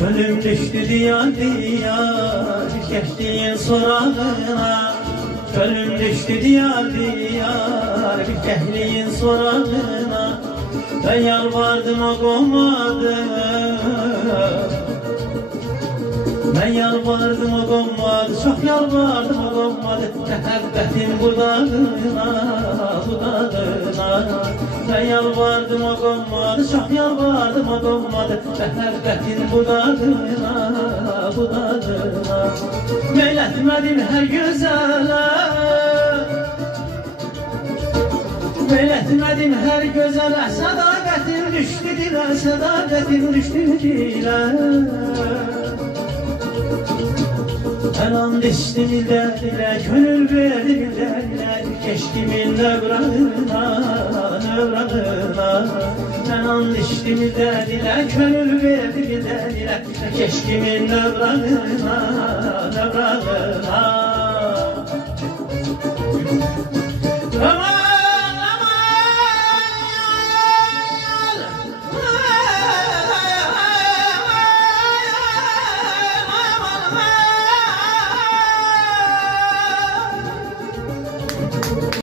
Gönlüm düştü diyar diyar geçtiğin sorağına. Gönlüm düştü diyar diyar geçtiğin sorağına. Ben yalvardım o konmadı. Ben yalvardım o konmadı. Çok yalvardım o konmadı. Muhabbetin budağına, budağına. Ben yalvardım o konmadı. Çok yalvardım o konmadı. Muhabbetin budağına, budağına. Meyletmedim her güzele, meyletmedim her güzele. Sadakatin düştü dile, sadakatin düştü dile. Her an düştüm dile dile, gönül verdim dile dile. Keşkimin nöbrağına, nöbrağına. Her an düştüm dile dile, gönül verdim dile dile. Keşkimin nöbrağına, nöbrağına.